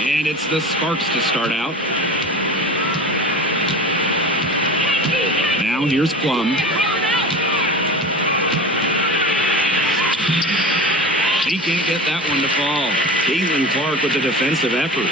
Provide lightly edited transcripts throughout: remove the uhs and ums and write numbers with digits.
And it's the Sparks to start out. Now here's Plum. She can't get that one to fall. Caitlin Clark with the defensive effort.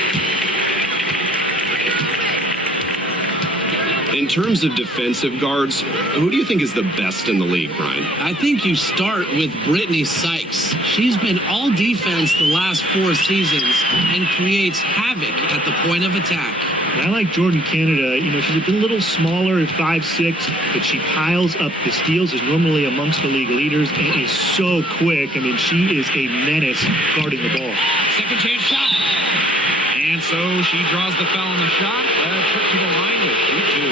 In terms of defensive guards, who do you think is the best in the league, Brian? I think you start with Brittany Sykes. She's been all defense the last 4 seasons and creates havoc at the point of attack. I like Jordan Canada. You know, she's a little smaller at 5'6", but she piles up the steals, is normally amongst the league leaders, and is so quick. I mean, she is a menace guarding the ball. Second chance shot. And so she draws the foul on the shot. Trip to the line to shoot 2.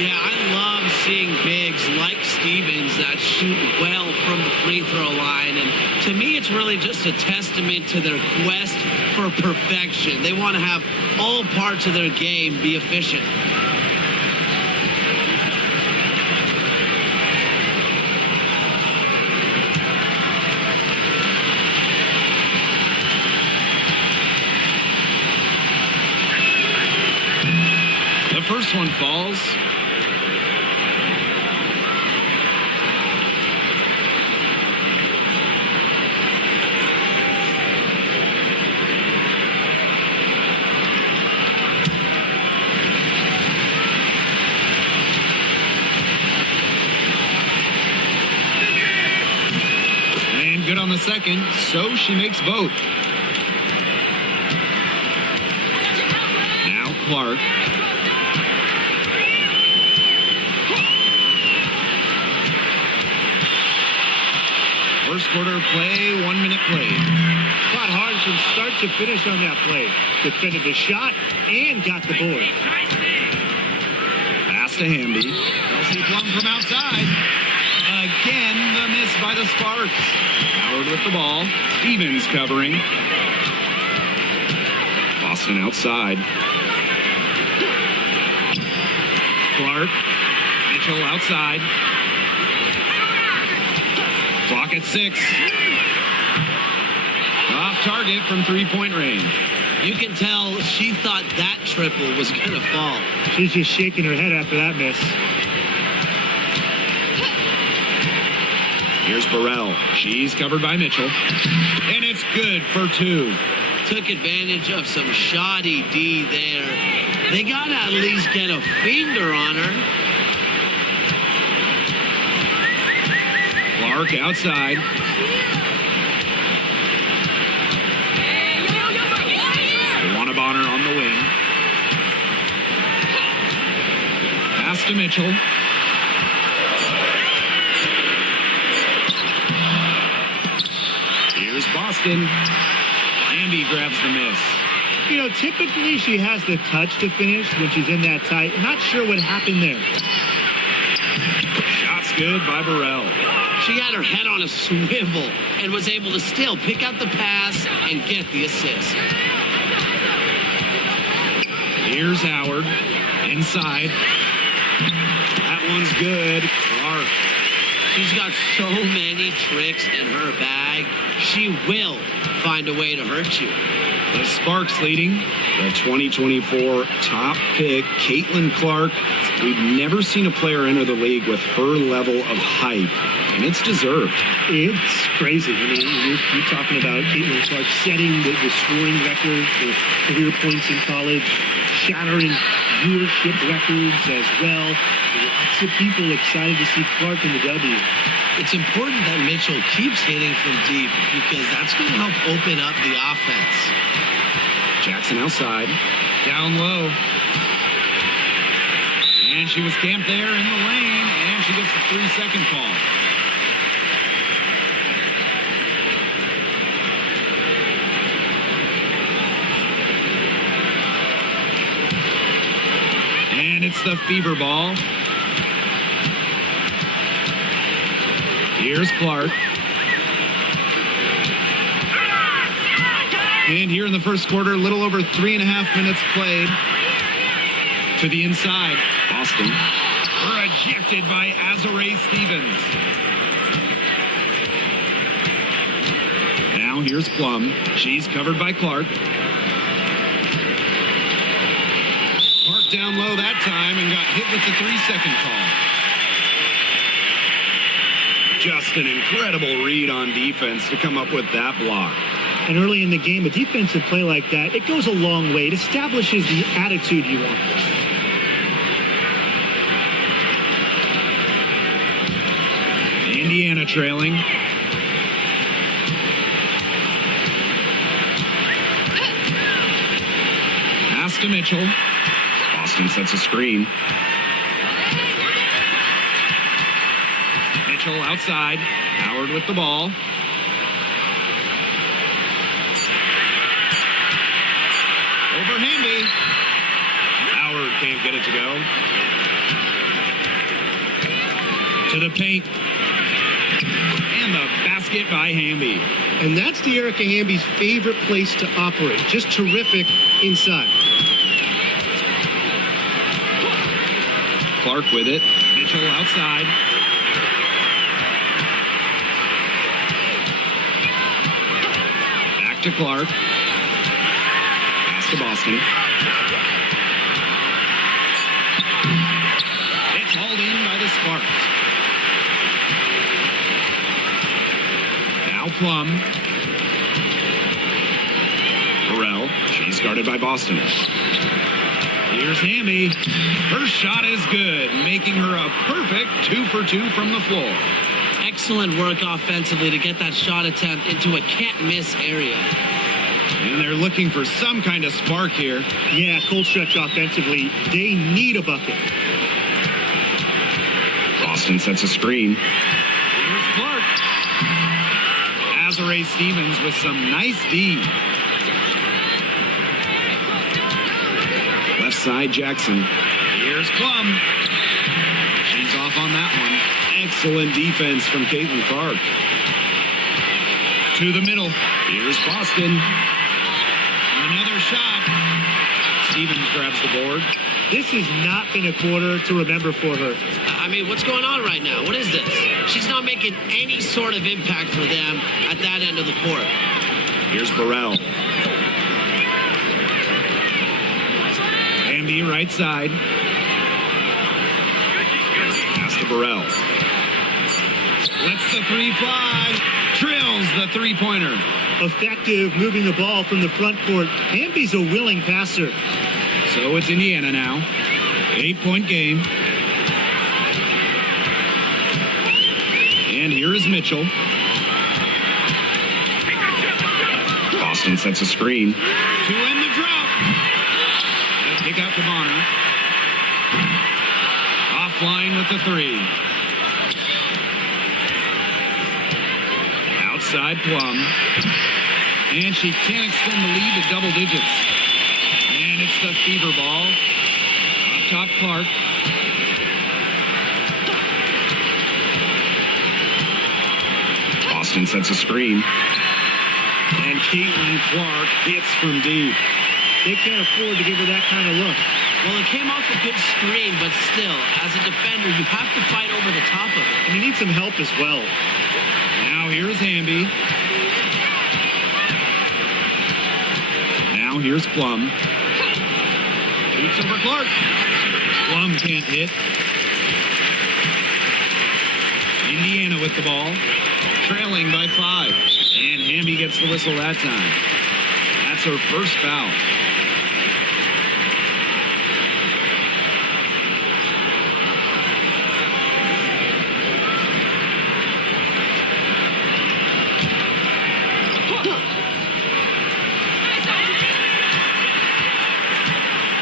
Yeah, I love seeing bigs like Stevens that shoot well from the free throw line. And to me, it's really just a testament to their quest for perfection. They want to have all parts of their game be efficient. The first one falls. And good on the second, so she makes both. Now Clark. First quarter of play, 1 minute played. Fought hard from start to finish on that play. Defended the shot and got the board. Pass to Hamby. Kelsey Plum from outside. Again, the miss by the Sparks. Howard with the ball. Stevens covering. Boston outside. Clark. Mitchell outside. Clock at 6. Off target from 3-point range. You can tell she thought that triple was going to fall. She's just shaking her head after that miss. Here's Burrell. She's covered by Mitchell. And it's good for 2. Took advantage of some shoddy D there. They got to at least get a finger on her. Clark outside. Bonner on the wing. Pass to Mitchell. Here's Boston. Hamby grabs the miss. You know, typically she has the touch to finish when she's in that tight. Not sure what happened there. Shot's good by Burrell. She had her head on a swivel and was able to still pick out the pass and get the assist. Here's Howard. Inside. That one's good. Clark. She's got so many tricks in her bag. She will find a way to hurt you. The Sparks leading. The 2024 top pick, Caitlin Clark. We've never seen a player enter the league with her level of hype, and it's deserved. It's crazy. I mean, you're talking about Caitlin Clark setting the scoring record for career points in college, shattering viewership records as well. Lots of people excited to see Clark in the W. It's important that Mitchell keeps hitting from deep because that's going to help open up the offense. Jackson outside. Down low. And she was camped there in the lane, and she gets the 3-second call. And it's the fever ball. Here's Clark. And here in the first quarter, a little over 3.5 minutes played. To the inside. Boston. Rejected by Azurá Stevens. Now here's Plum. She's covered by Clark. Clark down low that time and got hit with the 3-second call. Just an incredible read on defense to come up with that block. And early in the game, a defensive play like that, it goes a long way. It establishes the attitude you want. Indiana trailing. Pass to Mitchell. Boston sets a screen. Mitchell outside. Howard with the ball. Over Hamby. Howard can't get it to go. To the paint. And the basket by Hamby. And that's the Erica Hamby's favorite place to operate. Just terrific inside. Clark with it. Mitchell outside. Back to Clark. Pass to Boston. It's hauled in by the Sparks. Now Plum. Burrell. She's guarded by Boston. Here's Hamby. Her shot is good, making her a perfect 2 for 2 from the floor. Excellent work offensively to get that shot attempt into a can't-miss area. And they're looking for some kind of spark here. Yeah, cold stretch offensively. They need a bucket. Boston sets a screen. Here's Clark. Azare Stevens with some nice D. Left side, Jackson. Here's Plum. She's off on that one. Excellent defense from Caitlin Clark. To the middle. Here's Boston. Another shot. Stevens grabs the board. This has not been a quarter to remember for her. I mean, what's going on right now? What is this? She's not making any sort of impact for them at that end of the court. Here's Burrell. Hamby right side. Pass to Burrell. Lets the three fly. Drills the three-pointer. Effective moving the ball from the front court. Hamby's a willing passer. So it's Indiana now. 8-point game. And here is Mitchell. Boston sets a screen. To end the drought. And kick out to Bonner. Offline with the three. Outside Plum. And she can't extend the lead to double digits. And it's the fever ball. Up top Clark. Boston sets a screen. And Caitlin Clark hits from deep. They can't afford to give her that kind of look. Well, it came off a good screen, but still, as a defender, you have to fight over the top of it. And you need some help as well. Now here's Hamby. Now here's Plum. Shoots over Clark. Plum can't hit. Indiana with the ball. Trailing by 5. And Hamby gets the whistle that time. That's her first foul.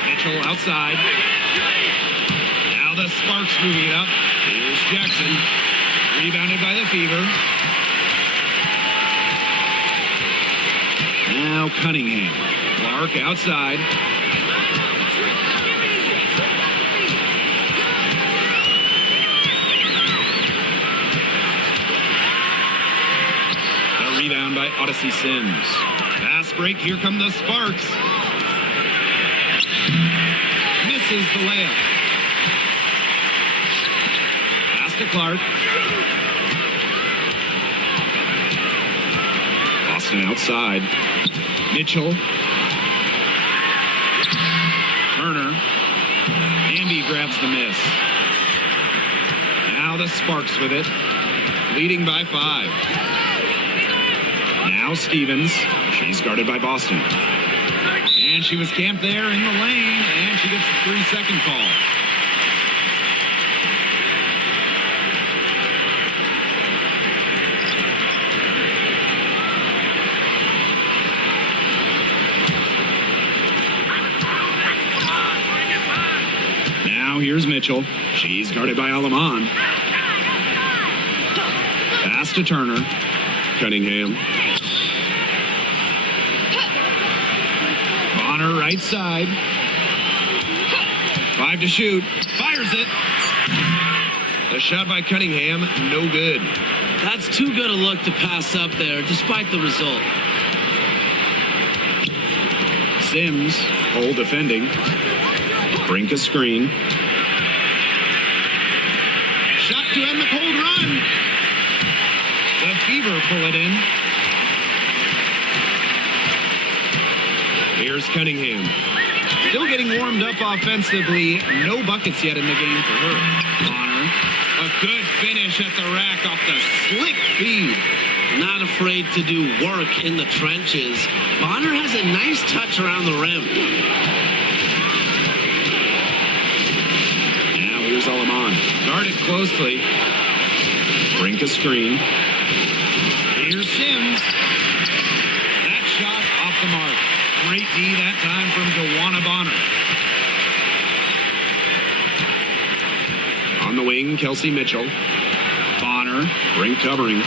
Mitchell outside. Now the Sparks moving it up. Here's Jackson. Rebounded by the Fever. Now Cunningham. Clark outside. The rebound by Odyssey Sims. Fast break. Here come the Sparks. Misses the layup. Pass to Clark. Boston outside. Mitchell. Turner. Hamby grabs the miss. Now the Sparks with it. Leading by 5. Now Stevens. She's guarded by Boston. And she was camped there in the lane, and she gets a 3-second call. Now here's Mitchell. She's guarded by Alaman. Pass to Turner. Cunningham. Bonner right side. 5 to shoot. Fires it. A shot by Cunningham, no good. That's too good a look to pass up there, despite the result. Sims, hole defending. Brink a screen. Shot to end the cold run. The Fever pull it in. Here's Cunningham. Still getting warmed up offensively. No buckets yet in the game for her. Bonner. A good finish at the rack off the slick feed. Not afraid to do work in the trenches. Bonner has a nice touch around the rim. Now here's Alaman. Guard it closely. Brink a screen. Here's Sims. That shot off the mark. Great D that time from Joanna Bonner. On the wing, Kelsey Mitchell. Bonner. Brink covering.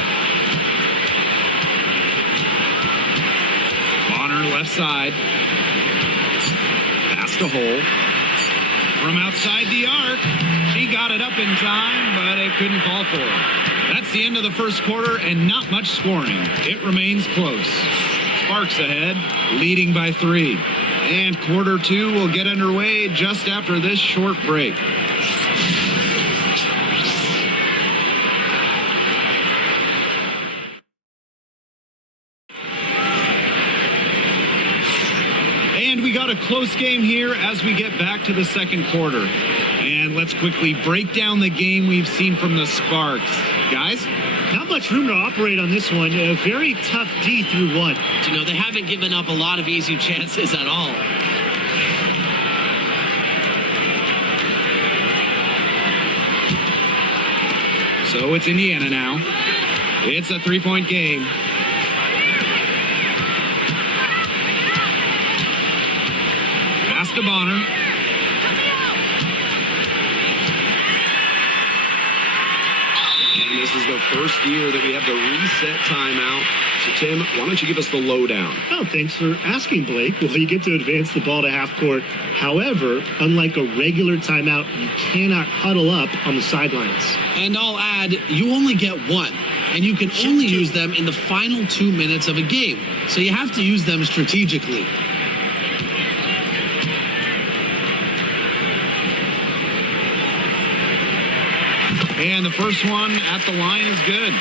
Bonner left side. Pass to Hole. From outside the arc. She got it up in time, but it couldn't fall for her. That's the end of the first quarter and not much scoring. It remains close. Sparks ahead, leading by 3. And quarter 2 will get underway just after this short break. And we got a close game here as we get back to the second quarter. And let's quickly break down the game we've seen from the Sparks. Guys? Not much room to operate on this one. A very tough D through 1. You know, they haven't given up a lot of easy chances at all. So it's Indiana now. It's a 3-point game. Pass to Bonner. And this is the first year that we have the reset timeout. So, Tim, why don't you give us the lowdown? Oh, thanks for asking, Blake. Well, you get to advance the ball to half court. However, unlike a regular timeout, you cannot huddle up on the sidelines. And I'll add, you only get one. And you can only use them in the final 2 minutes of a game. So you have to use them strategically. And the first one at the line is good.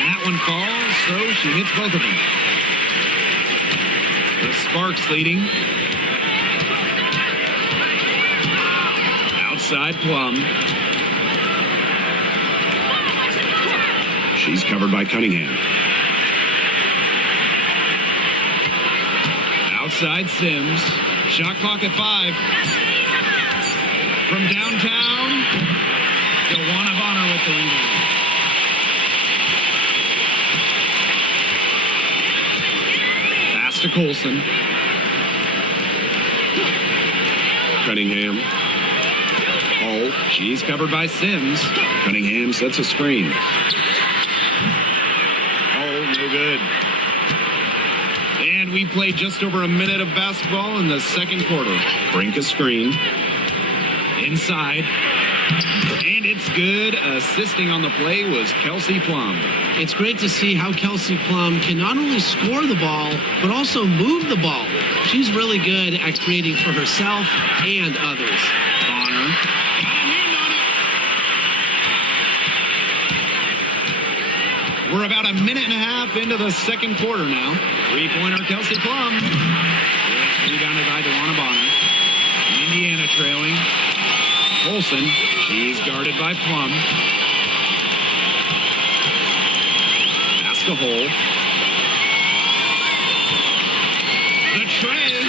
That one falls, so she hits both of them. The Sparks leading. Outside Plum. She's covered by Cunningham. Outside Sims. Shot clock at 5. From downtown, Joanna Bonner with the rebound. Pass to Colson. Cunningham. Oh, she's covered by Sims. Cunningham sets a screen. Oh, no good. And we played just over a minute of basketball in the second quarter. Brink a screen. Inside. And it's good. Assisting on the play was Kelsey Plum. It's great to see how Kelsey Plum can not only score the ball, but also move the ball. She's really good at creating for herself and others. Bonner got a hand on it. We're about a minute and a half into the second quarter now. Three-pointer Kelsey Plum. It's rebounded by DeWanna Bonner. Indiana trailing. Olsen, she's guarded by Plum. Pass to Hole. The tray.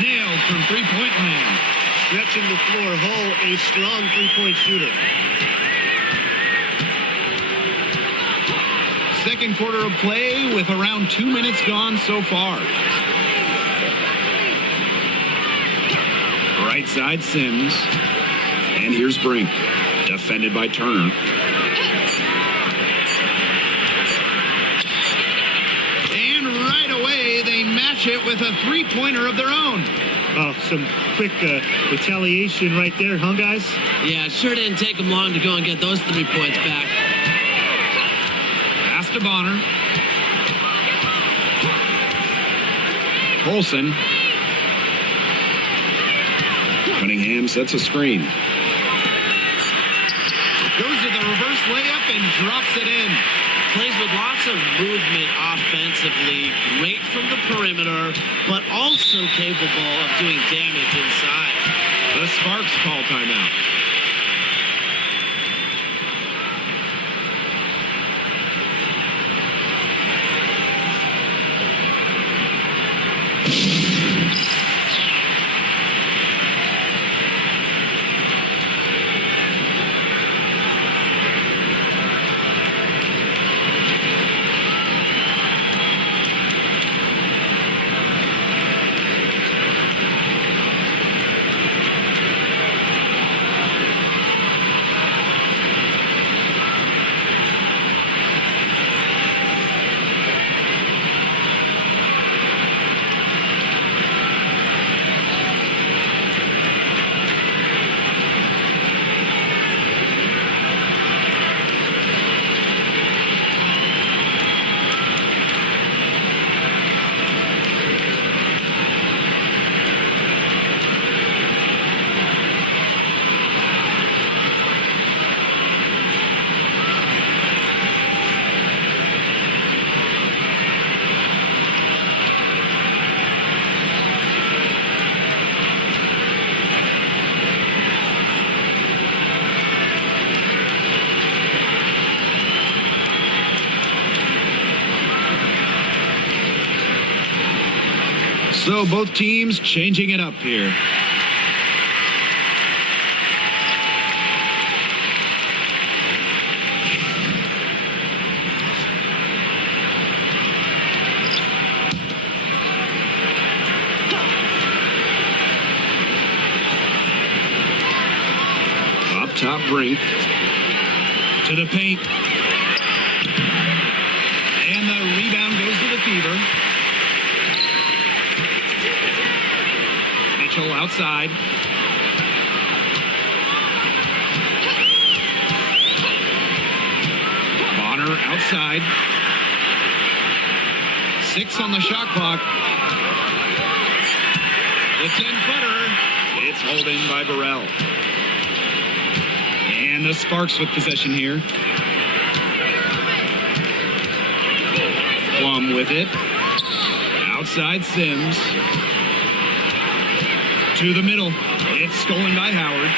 Nailed from three-point land. Stretching the floor. Hull, a strong three-point shooter. Second quarter of play with around 2 minutes gone so far. Right side Sims. And here's Brink. Defended by Turner. And right away, they match it with a three-pointer of their own. Oh, some quick retaliation right there, huh, guys? Yeah, it sure didn't take them long to go and get those 3 points back. Pass to Bonner. Olsen. Cunningham sets a screen. Goes to the reverse layup and drops it in. Plays with lots of movement offensively, great from the perimeter, but also capable of doing damage inside. The Sparks call timeout. So both teams changing it up here. Up top, Brink. To the paint. And the rebound goes to the Fever. Mitchell outside. Bonner outside. 6 on the shot clock. The 10-footer. It's holding by Burrell. And the Sparks with possession here. Plum with it. Outside Sims. To the middle. It's stolen by Howard.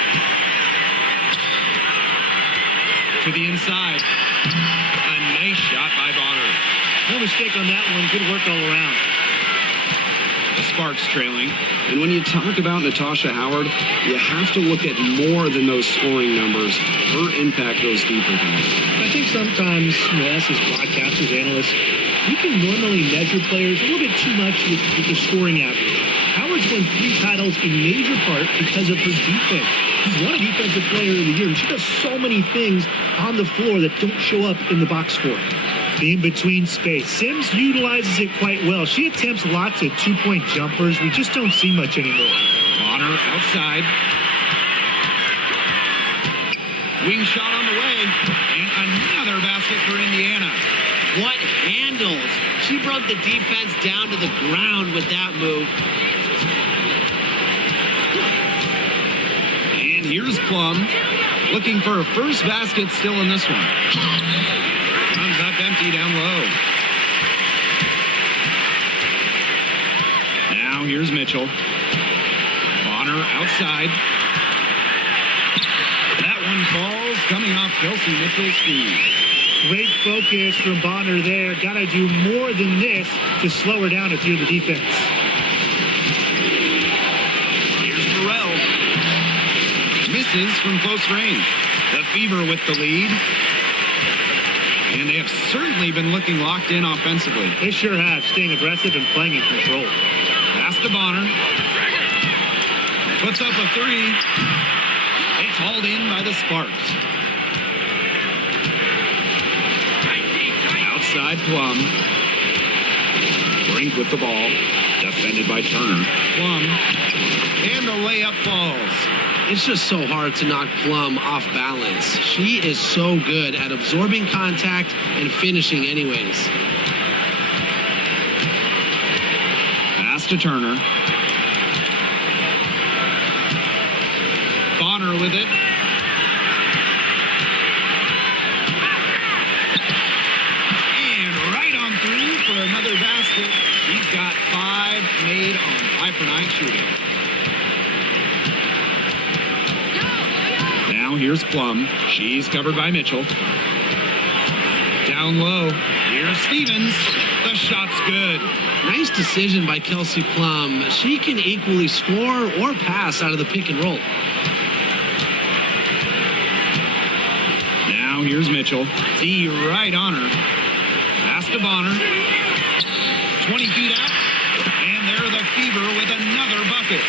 To the inside. A nice shot by Bonner. No mistake on that one. Good work all around. The Sparks trailing. And when you talk about Natasha Howard, you have to look at more than those scoring numbers. Her impact goes deeper than that. I think sometimes, us as broadcasters, analysts, we can normally measure players a little bit too much with the scoring average. Howard's won 3 titles in major part because of her defense. She's won a Defensive Player of the Year, and she does so many things on the floor that don't show up in the box score. The in-between space. Sims utilizes it quite well. She attempts lots of two-point jumpers. We just don't see much anymore. Bonner outside. Wing shot on the way. And another basket for Indiana. What handles? She broke the defense down to the ground with that move. And here's Plum, looking for a first basket still in this one. Comes up empty down low. Now here's Mitchell. Bonner outside. That one falls, coming off Kelsey Mitchell's feet. Great focus from Bonner there. Got to do more than this to slow her down if you're the defense. Here's Burrell. Misses from close range. The Fever with the lead. And they have certainly been looking locked in offensively. They sure have, staying aggressive and playing in control. Pass to Bonner. Puts up a three. It's hauled in by the Sparks. Outside Plum. Brink with the ball. Defended by Turner. Plum. And the layup falls. It's just so hard to knock Plum off balance. She is so good at absorbing contact and finishing anyways. Pass to Turner. Bonner with it. And right on through for another basket. He's got 5 made on 5 for 9 shooting. Now here's Plum. She's covered by Mitchell. Down low. Here's Stevens. The shot's good. Nice decision by Kelsey Plum. She can equally score or pass out of the pick and roll. Now here's Mitchell. D right on her. Pass to Bonner. 20 feet out. And they're the Fever with another bucket.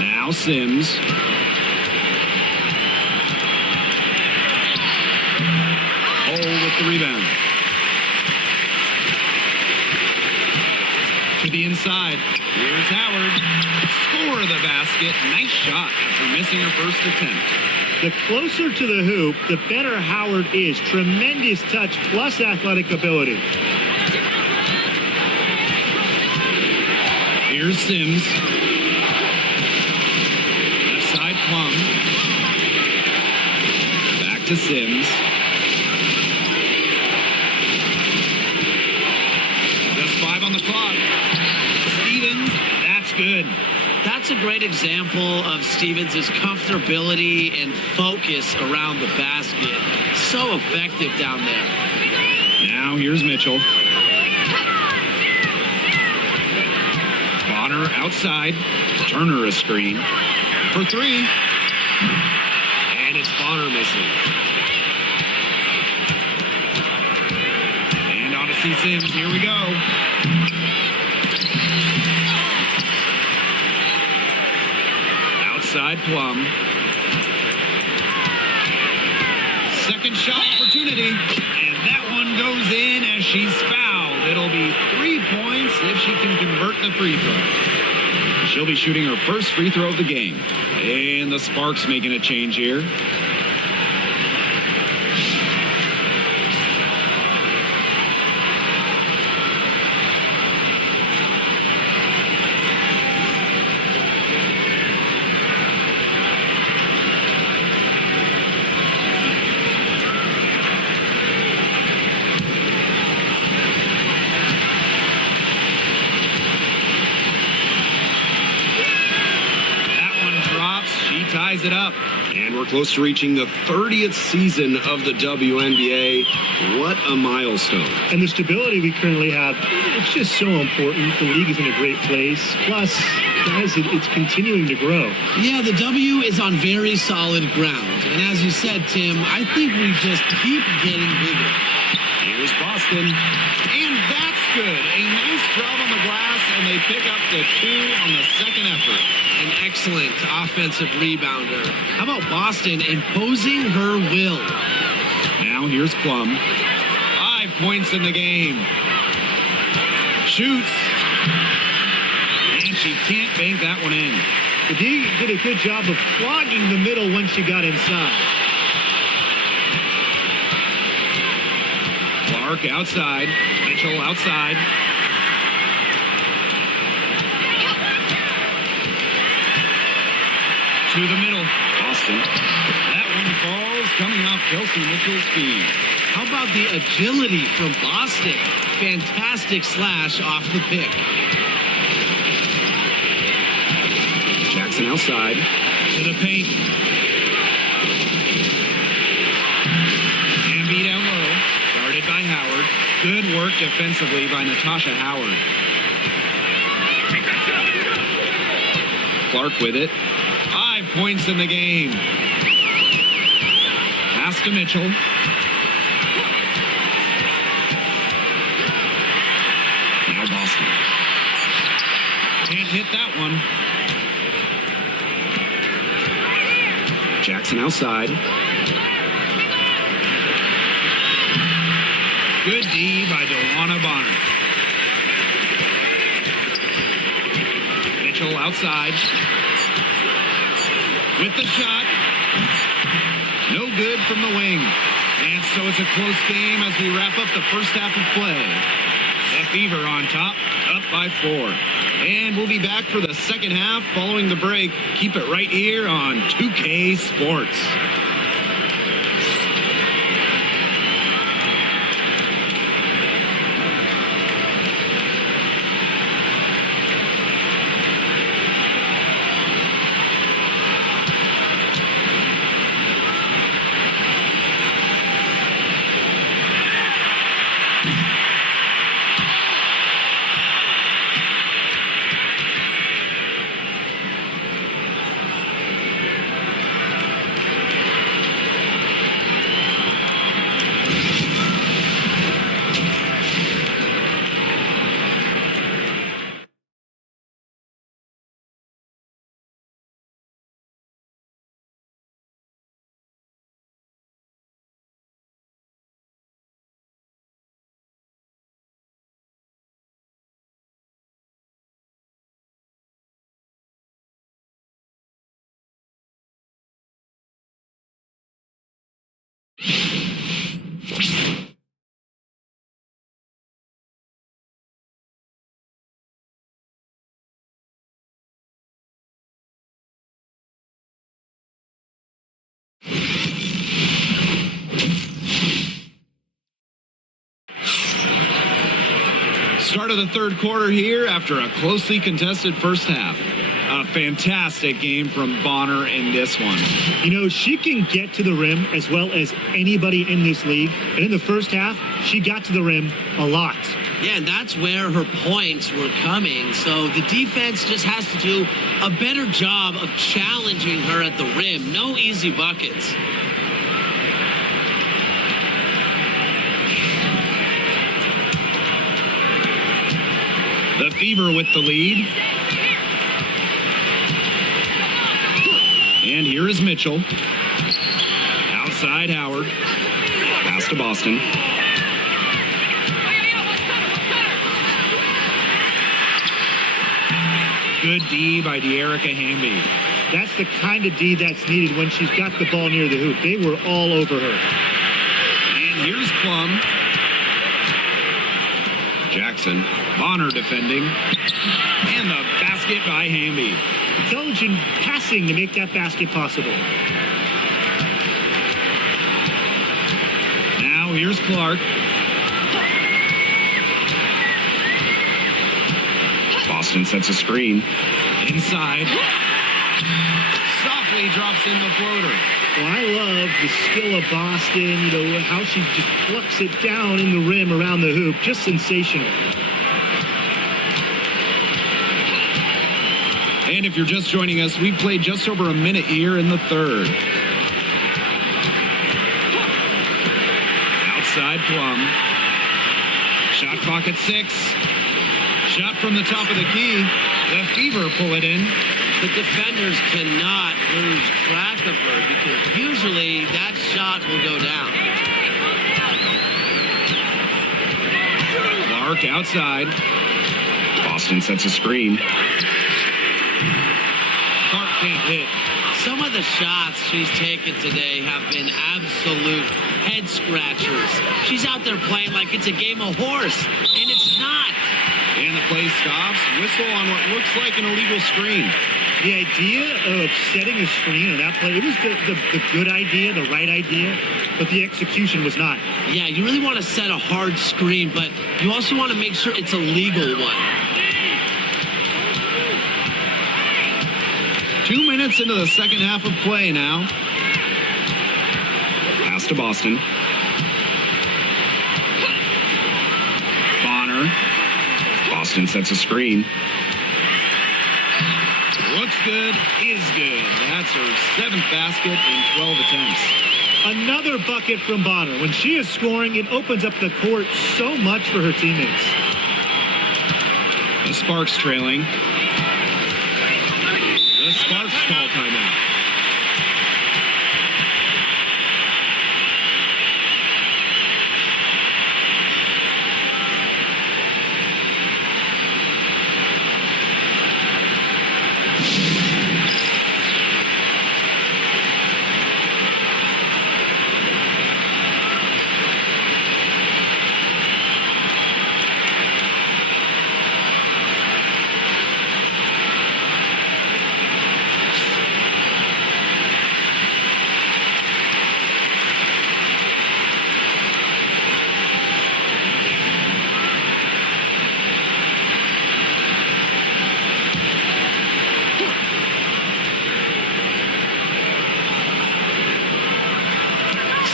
Now Sims. Hole with the rebound. To the inside. Here's Howard. Score the basket. Nice shot after missing her first attempt. The closer to the hoop, the better Howard is. Tremendous touch plus athletic ability. Here's Sims. Left side Plum. Back to Sims. Just 5 on the clock. Stevens, that's good. That's a great example of Stevens' comfortability and focus around the basket. So effective down there. Now here's Mitchell. Bonner outside. Turner a screen. For 3. And it's Bonner missing. And on to see Sims. Here we go. Outside Plum. Second shot opportunity. And that one goes in as she's fouled. It'll be 3 points if she can convert the free throw. She'll be shooting her first free throw of the game. And the Sparks making a change here. Ties it up. And we're close to reaching the 30th season of the WNBA. What a milestone. And the stability we currently have, it's just so important. The league is in a great place. Plus, guys, it's continuing to grow. Yeah, the W is on very solid ground. And as you said, Tim, I think we just keep getting bigger. Here's Boston. And that's good. A nice job on the glass, and they pick up the 2 on the second effort. An excellent offensive rebounder. How about Boston imposing her will? Now here's Plum. 5 points in the game. Shoots. she can't bank that one in. The D did a good job of clogging the middle once she got inside. Clark outside. Mitchell outside. To the middle. Boston. That one falls coming off Kelsey Mitchell's feet. How about the agility from Boston? Fantastic slash off the pick. Jackson outside. To the paint. Hamby down low. Guarded by Howard. Good work defensively by Natasha Howard. Clark with it. 5 points in the game. Pass to Mitchell. Now Boston. Can't hit that one. Jackson outside. Good D by DeWanna Bonner. Mitchell outside. With the shot. No good from the wing. And so it's a close game as we wrap up the first half of play. The Fever on top, up by 4. And we'll be back for the second half following the break. Keep it right here on 2K Sports. Start of the third quarter here after a closely contested first half. A fantastic game from Bonner in this one. You know, she can get to the rim as well as anybody in this league. And in the first half, she got to the rim a lot. Yeah, and that's where her points were coming. So the defense just has to do a better job of challenging her at the rim. No easy buckets. The Fever with the lead. And here is Mitchell. Outside Howard. Pass to Boston. Good D by De'Erica Hamby. That's the kind of D that's needed when she's got the ball near the hoop. They were all over her. And here's Plum. Jackson. Bonner defending. And the basket by Hamby. Intelligent passing to make that basket possible. Now here's Clark. Boston sets a screen. Inside. Softly drops in the floater. Well, I love the skill of Boston, you know, how she just plucks it down in the rim around the hoop. Just sensational. And if you're just joining us, we've played just over a minute here in the third. Outside Plum. Shot clock at 6. Shot from the top of the key. The Fever pull it in. The defenders cannot lose track of her because usually that shot will go down. Clark outside. Boston sets a screen. Clark can't hit. Some of the shots she's taken today have been absolute head scratchers. She's out there playing like it's a game of horse, and it's not. And the play stops. Whistle on what looks like an illegal screen. The idea of setting a screen on that play, it was the good idea, the right idea, but the execution was not. Yeah, you really want to set a hard screen, but you also want to make sure it's a legal one. 2 minutes into the second half of play now. Pass to Boston. Bonner. Boston sets a screen. Looks good, is good. That's her 7th basket in 12 attempts. Another bucket from Bonner. When she is scoring, it opens up the court so much for her teammates. The Sparks trailing. The Sparks call timeout.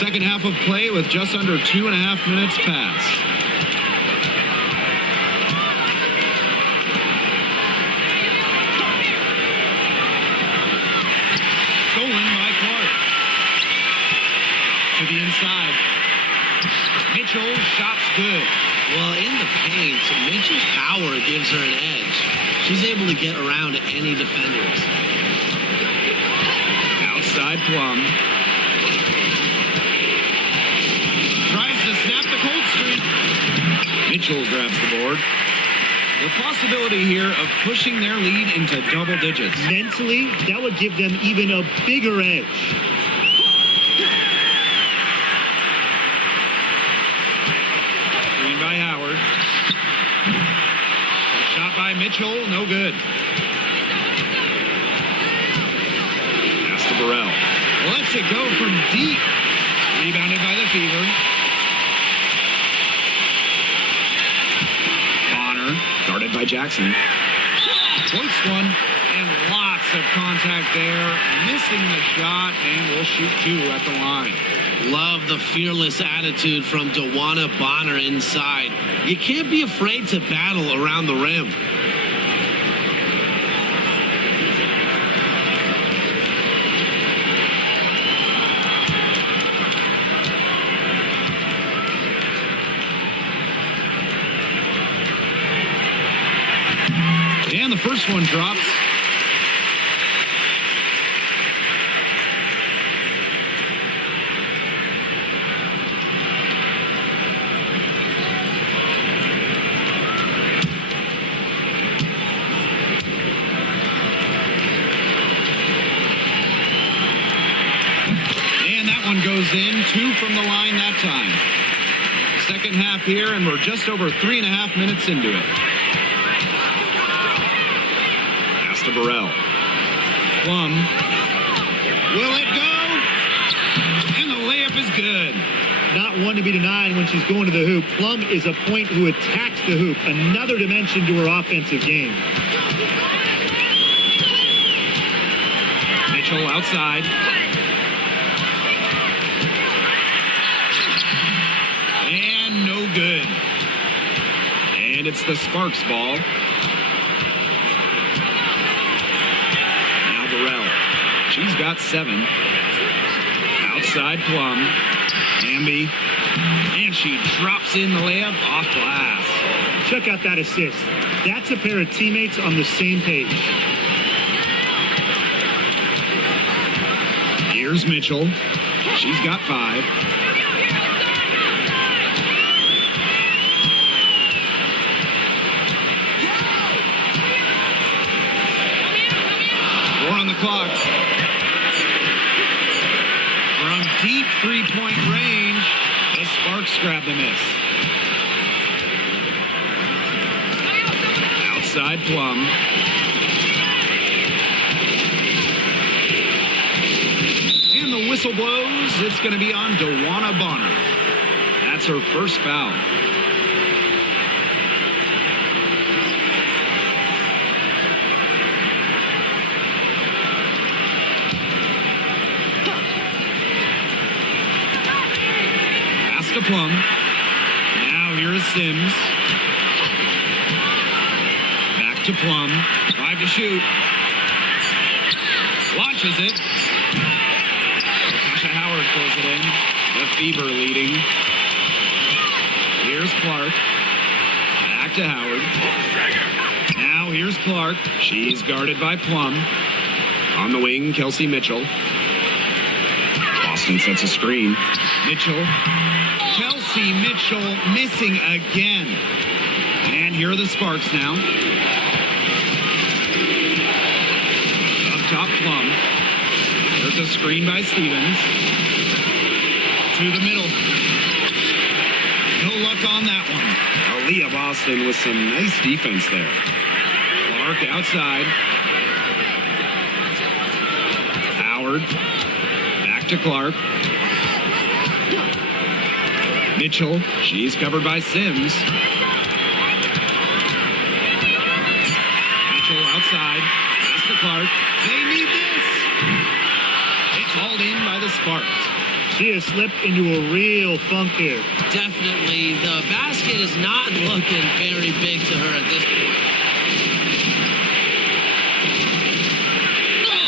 Second half of play with just under 2.5 minutes passed. Stolen by Clark. To the inside. Mitchell, shot's good. Well, in the paint, Mitchell's power gives her an edge. She's able to get around any defenders. Outside Plum. Tries to snap the cold streak. Mitchell grabs the board. The possibility here of pushing their lead into double digits. Mentally, that would give them even a bigger edge. Screen by Howard. A shot by Mitchell, no good. Pass to Burrell. Lets it go from deep. Rebounded by the Fever. Bonner. Guarded by Jackson. Floats one. And lots of contact there. Missing the shot. And will shoot 2 at the line. Love the fearless attitude from Dewana Bonner inside. You can't be afraid to battle around the rim. And the first one drops. And that one goes in. 2 from the line that time. Second half here, and we're just over 3.5 minutes into it. To Burrell. Plum. Will it go? And the layup is good. Not one to be denied when she's going to the hoop. Plum is a point who attacks the hoop. Another dimension to her offensive game. Mitchell outside. And no good. And it's the Sparks ball. Burrell. She's got 7. Outside Plum. Amby. And she drops in the layup off glass. Check out that assist. That's a pair of teammates on the same page. Here's Mitchell. She's got 5. the clock. From deep three-point range, the Sparks grab the miss. Outside Plum. And the whistle blows. It's going to be on DeWanna Bonner. That's her first foul. Pass to Plum. Now here is Sims. Back to Plum. 5 to shoot. Launches it. Natasha Howard pulls it in. The Fever leading. Here's Clark. Back to Howard. Now here's Clark. She's guarded by Plum. On the wing, Kelsey Mitchell. Boston sets a screen. Mitchell. Kelsey Mitchell missing again. And here are the Sparks now. Up top, Plum. There's a screen by Stevens. To the middle. No luck on that one. Aaliyah Boston with some nice defense there. Clark outside. Howard. Back to Clark. Mitchell. She's covered by Sims. Mitchell outside. Pass to Clark. They need this. It's hauled in by the Sparks. She has slipped into a real funk here. Definitely. The basket is not looking very big to her at this point.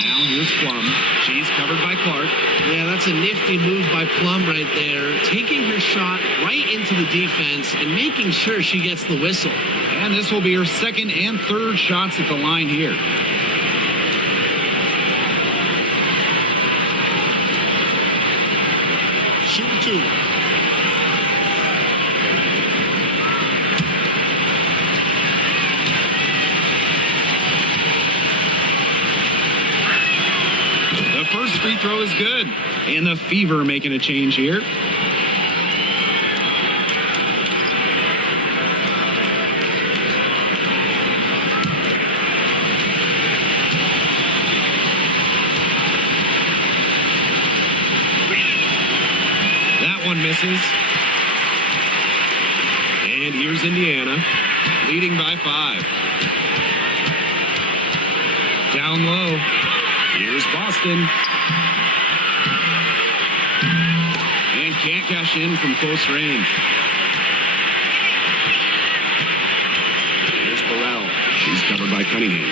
Now here's Plum. She's covered by Clark. Yeah, that's a nifty move by Plum right there. Taking her shot right into the defense and making sure she gets the whistle. And this will be her second and third shots at the line here. Shooting 2. The first free throw is good. And the Fever making a change here. That one misses. And here's Indiana, leading by 5. Down low. Here's Boston. And can't cash in from close range. Here's Burrell. She's covered by Cunningham.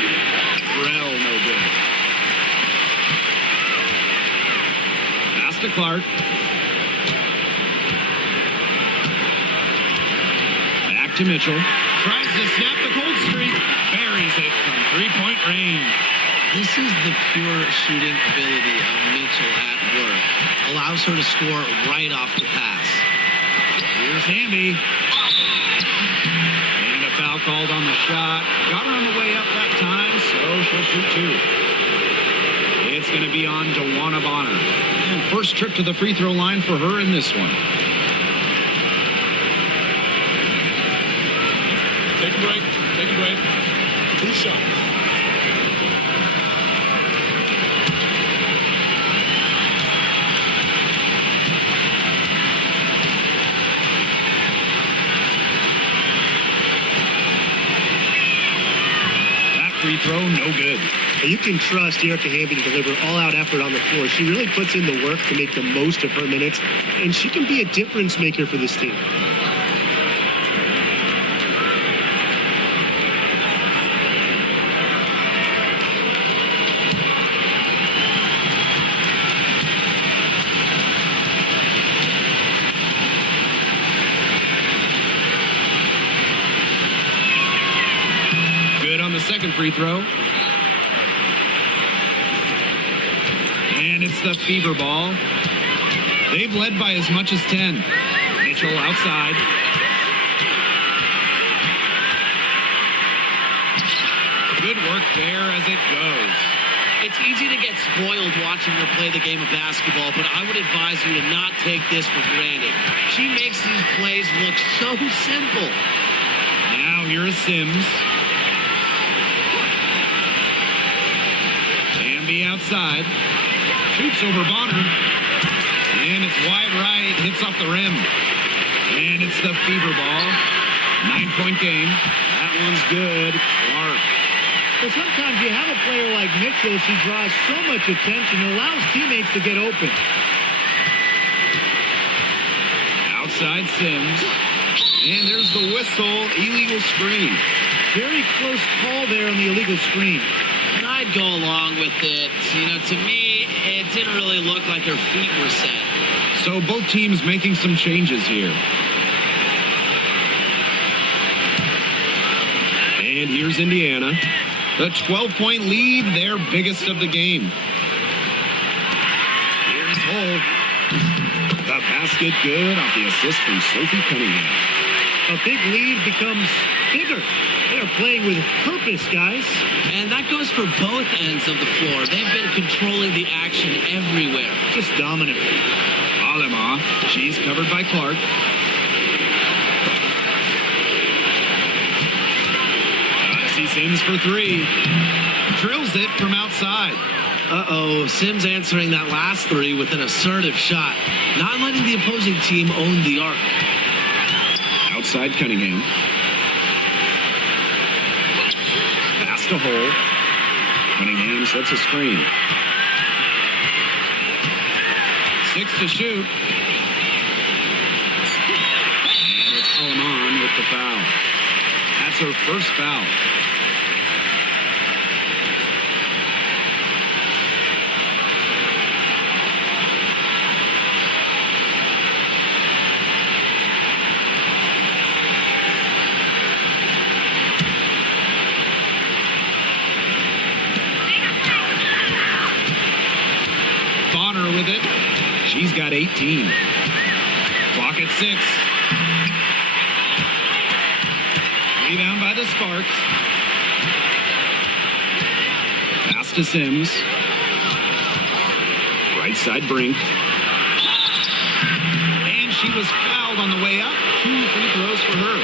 Burrell, no good. Pass to Clark. Back to Mitchell. Tries to snap the cold streak. Buries it from three-point range. This is the pure shooting ability of Mitchell at work. Allows her to score right off the pass. Here's Hamby. And a foul called on the shot. Got her on the way up that time, so she'll shoot 2. It's going to be on DeWanna Bonner. And first trip to the free throw line for her in this one. Take a break. Take a break. 2 shots. Free throw, no good. You can trust Erica Hamby to deliver all-out effort on the floor. She really puts in the work to make the most of her minutes, and she can be a difference maker for this team. Second free throw. And it's the Fever ball. They've led by as much as 10. Mitchell outside. Good work there as it goes. It's easy to get spoiled watching her play the game of basketball, but I would advise you to not take this for granted. She makes these plays look so simple. Now here is Sims. Hamby outside. Shoots over Bonner. And it's wide right. Hits off the rim. And it's the fever ball. 9-point game. That one's good. Clark. Well, sometimes you have a player like Mitchell. She draws so much attention. It allows teammates to get open. Outside Sims. And there's the whistle. Illegal screen. Very close call there on the illegal screen. And I'd go along with it. You know, to me, it didn't really look like her feet were set. So both teams making some changes here. And here's Indiana. The 12-point lead, their biggest of the game. Here's Hull. The basket good off the assist from Sophie Cunningham. A big lead becomes bigger. They're playing with purpose, guys. And that goes for both ends of the floor. They've been controlling the action everywhere. Just dominant. Alema, she's covered by Clark. Sims for three. Drills it from outside. Uh-oh, Sims answering that last three with an assertive shot. Not letting the opposing team own the arc. Outside Cunningham. Pass to Hull. Cunningham sets a screen. 6 to shoot. And it's Aleman with the foul. That's her first foul. With it. She's got 18. Clock at 6. Rebound by the Sparks. Pass to Sims. Right side Brink. And she was fouled on the way up. 2 free throws for her.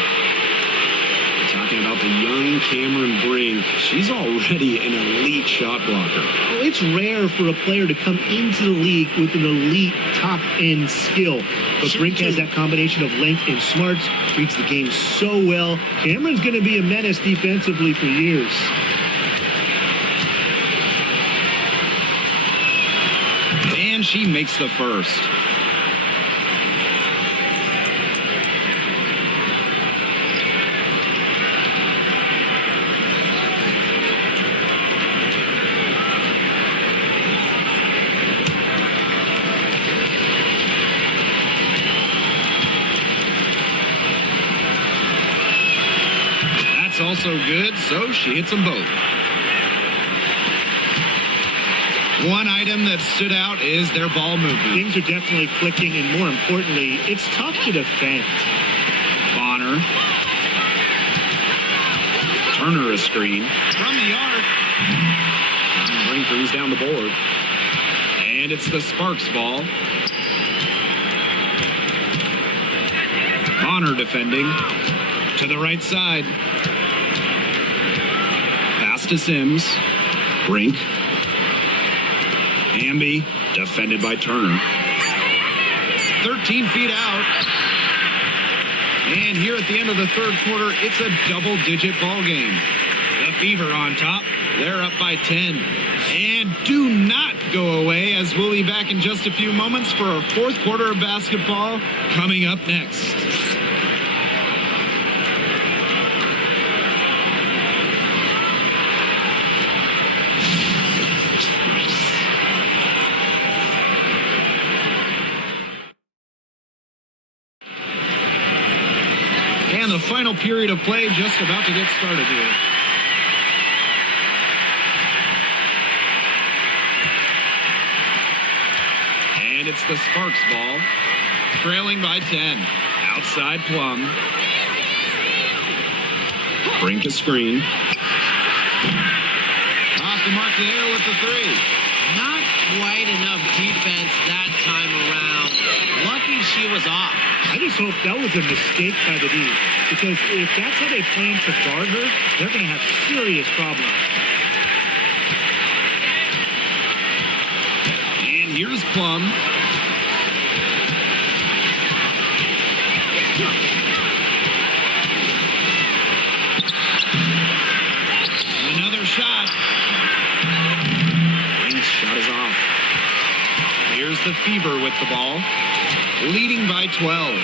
Talking about the young Cameron Brink. She's already an elite shot blocker. Well, it's rare for a player to come into the league with an elite top-end skill. But Brink has that combination of length and smarts, reads the game so well. Cameron's going to be a menace defensively for years. And she makes the first. Also good, so she hits them both. One item that stood out is their ball movement. Things are definitely clicking, and more importantly, it's tough to defend. Bonner. Turner a screen. From the arc. Brink brings down the board. And it's the Sparks ball. Bonner defending. To the right side. To Sims. Brink. Hamby defended by Turner. 13 feet out. And here at the end of the third quarter, it's a double-digit ball game. The Fever on top. They're up by 10. And do not go away, as we'll be back in just a few moments for our fourth quarter of basketball coming up next. And the final period of play just about to get started here. And it's the Sparks ball, trailing by 10. Outside Plum. Brink a screen. Off the to mark there with the three. Not quite enough defense that time around. Lucky she was off. I just hope that was a mistake by the D, because if that's how they plan to guard her, they're going to have serious problems. And here's Plum. Another shot. Lynx shot is off. Here's the Fever with the ball, leading by 12.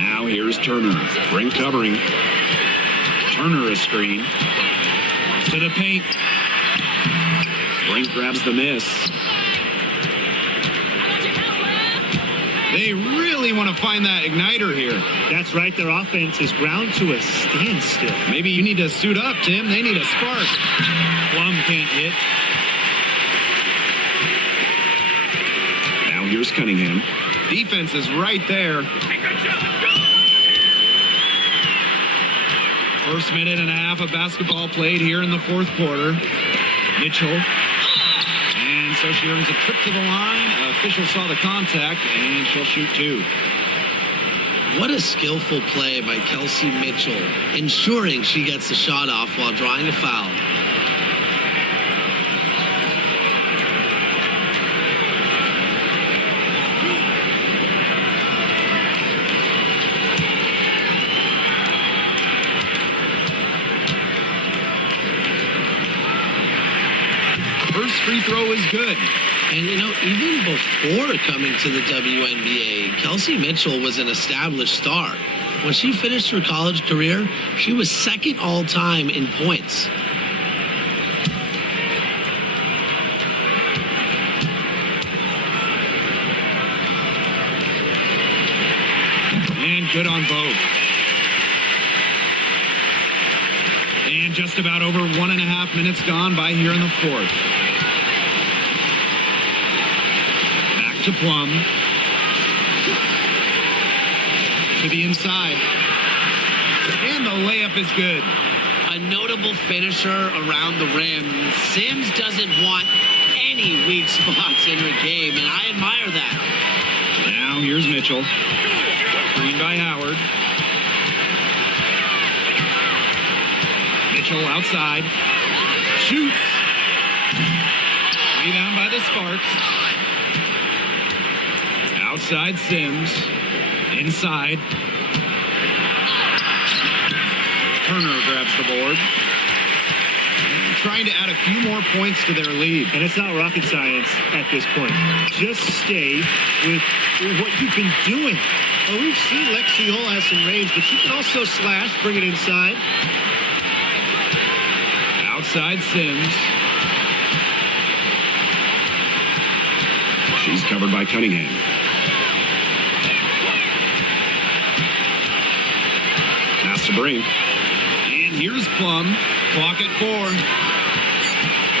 Now here's Turner. Brink covering. Turner a screen. To the paint. Brink grabs the miss. They really want to find that igniter here. That's right. Their offense is ground to a standstill. Maybe you need to suit up, Tim. They need a spark. Plum can't hit. Now here's Cunningham. Defense is right there. First minute and a half of basketball played here in the fourth quarter. Mitchell. And so she earns a trip to the line. Official saw the contact, and she'll shoot two. What a skillful play by Kelsey Mitchell, ensuring she gets the shot off while drawing a foul. First free throw is good. And, you know, even before coming to the WNBA, Kelsey Mitchell was an established star. When she finished her college career, she was second all-time in points. And good on both. And just about over 1.5 minutes gone by here in the fourth. To Plum. To the inside. And the layup is good. A notable finisher around the rim. Sims doesn't want any weak spots in her game, and I admire that. Now here's Mitchell. Screen by Howard. Mitchell outside. Shoots. Rebound by the Sparks. Outside Sims. Inside. Turner grabs the board. Trying to add a few more points to their lead. And it's not rocket science at this point. Just stay with what you've been doing. Well, we've seen Lexi Hull has some range, but she can also slash, bring it inside. Outside Sims. She's covered by Cunningham. Pass to Brink. And here's Plum. Clock at 4.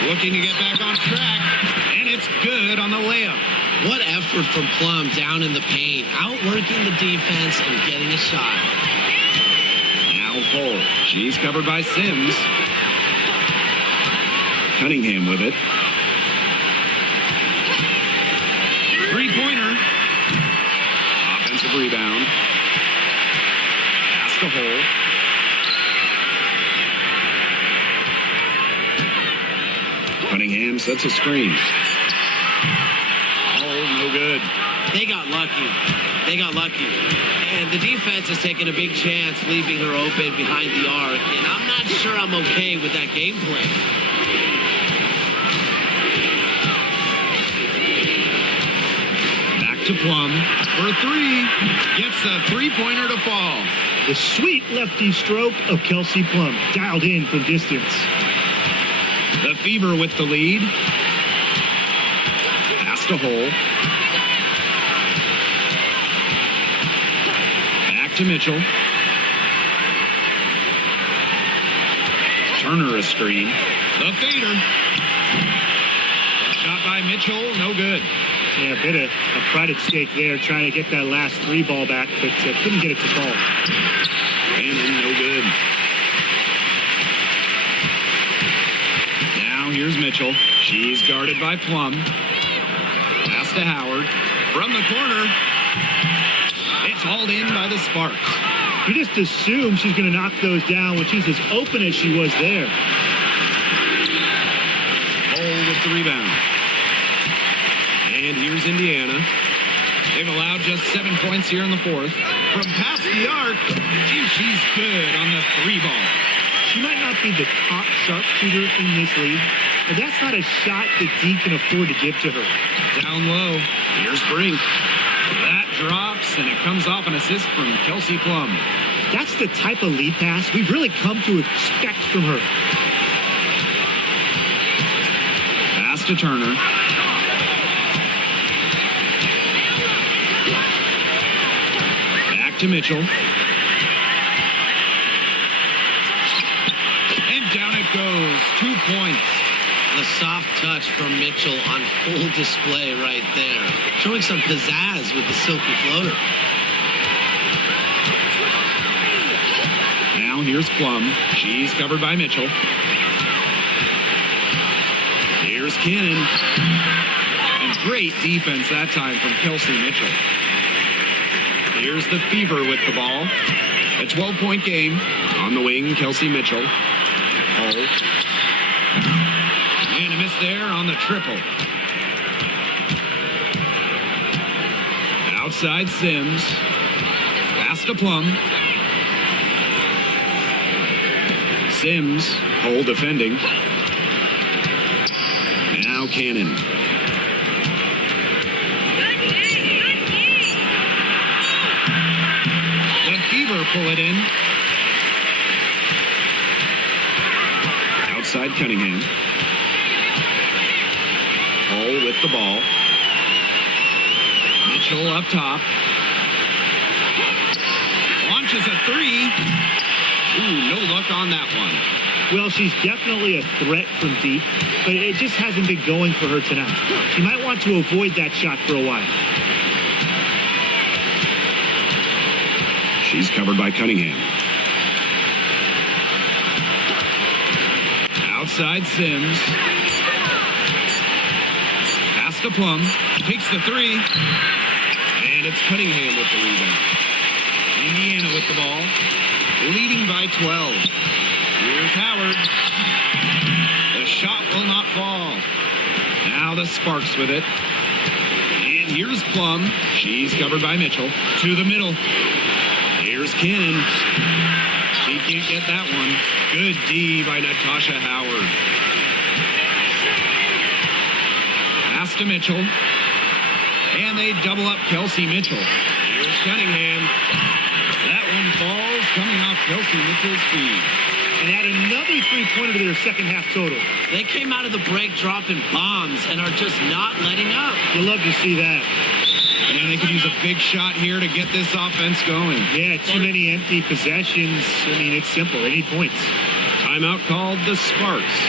Looking to get back on track. And it's good on the layup. What effort from Plum down in the paint, outworking the defense and getting a shot. Now Hull. She's covered by Sims. Cunningham with it. Three-pointer. Offensive rebound. Pass to Hull. Cunningham sets a screen. Oh, no good. They got lucky. They got lucky. And the defense is taking a big chance, leaving her open behind the arc. And I'm not sure I'm okay with that game plan. Back to Plum for 3. Gets a three-pointer to fall. The sweet lefty stroke of Kelsey Plum, dialed in from distance. The Fever with the lead. Pass to Hull. Back to Mitchell. Turner a screen. The fader. Shot by Mitchell, no good. Yeah, a bit of a pride at stake there, trying to get that last three ball back, but couldn't get it to fall. And no good. here's Mitchell. She's guarded by Plum. Pass to Howard. From the corner. It's hauled in by the Sparks. You just assume she's going to knock those down when she's as open as she was there. Hole with the rebound. And here's Indiana. They've allowed just 7 points here in the fourth. From past the arc, and she's good on the 3 ball. She might not be the top sharpshooter in this league, but that's not a shot that D can afford to give to her. Down low. Here's Brink. That drops, and it comes off an assist from Kelsey Plum. That's the type of lead pass we've really come to expect from her. Pass to Turner. Back to Mitchell. And down it goes. 2 points. The soft touch from Mitchell on full display right there. Showing some pizzazz with the silky floater. Now here's Plum. She's covered by Mitchell. Here's Cannon. And great defense that time from Kelsey Mitchell. Here's the Fever with the ball. A 12-point game. On the wing, Kelsey Mitchell. Oh. And a miss there on the triple. Outside Sims. Pass to Plum. Sims, hole defending. Now Cannon. The Fever pull it in. Outside Cunningham. Hole with the ball. Mitchell up top. Launches a 3. Ooh, no luck on that one. Well, she's definitely a threat from deep, but it just hasn't been going for her tonight. She might want to avoid that shot for a while. She's covered by Cunningham. Outside Sims. Pass to Plum. Takes the 3. And it's Cunningham with the rebound. Indiana with the ball. Leading by 12. Here's Howard. The shot will not fall. Now the Sparks with it. And here's Plum. She's covered by Mitchell. To the middle. Here's Cannon. She can't get that one. Good D by Natasha Howard. Pass to Mitchell. And they double up Kelsey Mitchell. Here's Cunningham. That one falls, coming off Kelsey Mitchell's feet. And add another 3-pointer to their second half total. They came out of the break dropping bombs and are just not letting up. You'll love to see that. And they could use a big shot here to get this offense going. Yeah, too many empty possessions. I mean, it's simple. They need points. Timeout called the Sparks.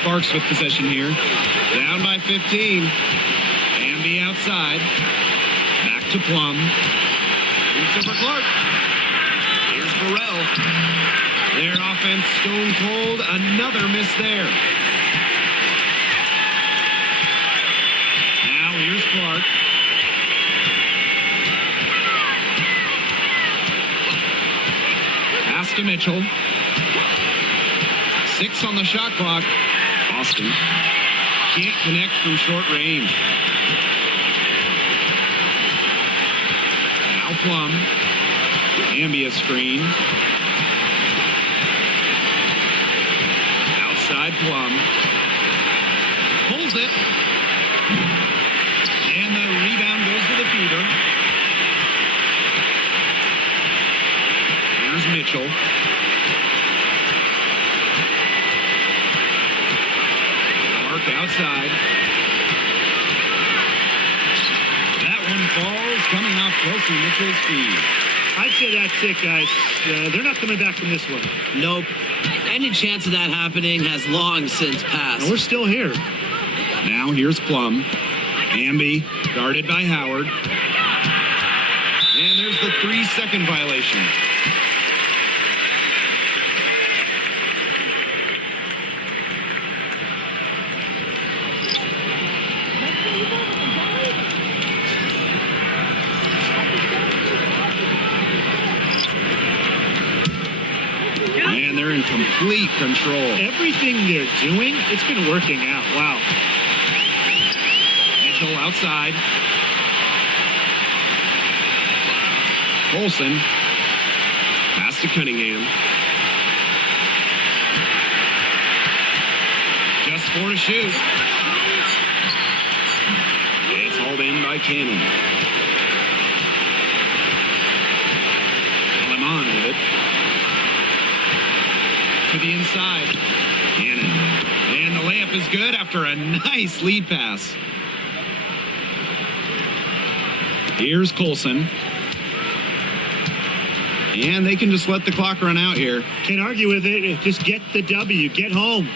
Sparks with possession here. Down by 15. Hamby outside. Back to Plum. Here's over Clark. Here's Burrell. Their offense stone cold. Another miss there. Now here's Clark. Pass to Mitchell. 6 on the shot clock. Austin can't connect from short range. Now Plum. Hamby a screen. Outside Plum. Pulls it. And the rebound goes to the feeder. Here's Mitchell. Mark outside. That one falls, coming off close to Mitchell's feet. I'd say that's it, guys. They're not coming back from this one. Nope. Any chance of that happening has long since passed. And we're still here. Now here's Plum. Hamby guarded by Howard. And there's the 3-second violation. Man, they're in complete control. Everything they're doing, it's been working out. Wow. Mitchell outside. Olsen. Pass to Cunningham. Just 4 to shoot. It's hauled in by Cannon. Lemon with it. To the inside. Cannon. And the layup is good after a nice lead pass. Here's Colson. And they can just let the clock run out here. Can't argue with it. Just get the W. Get home.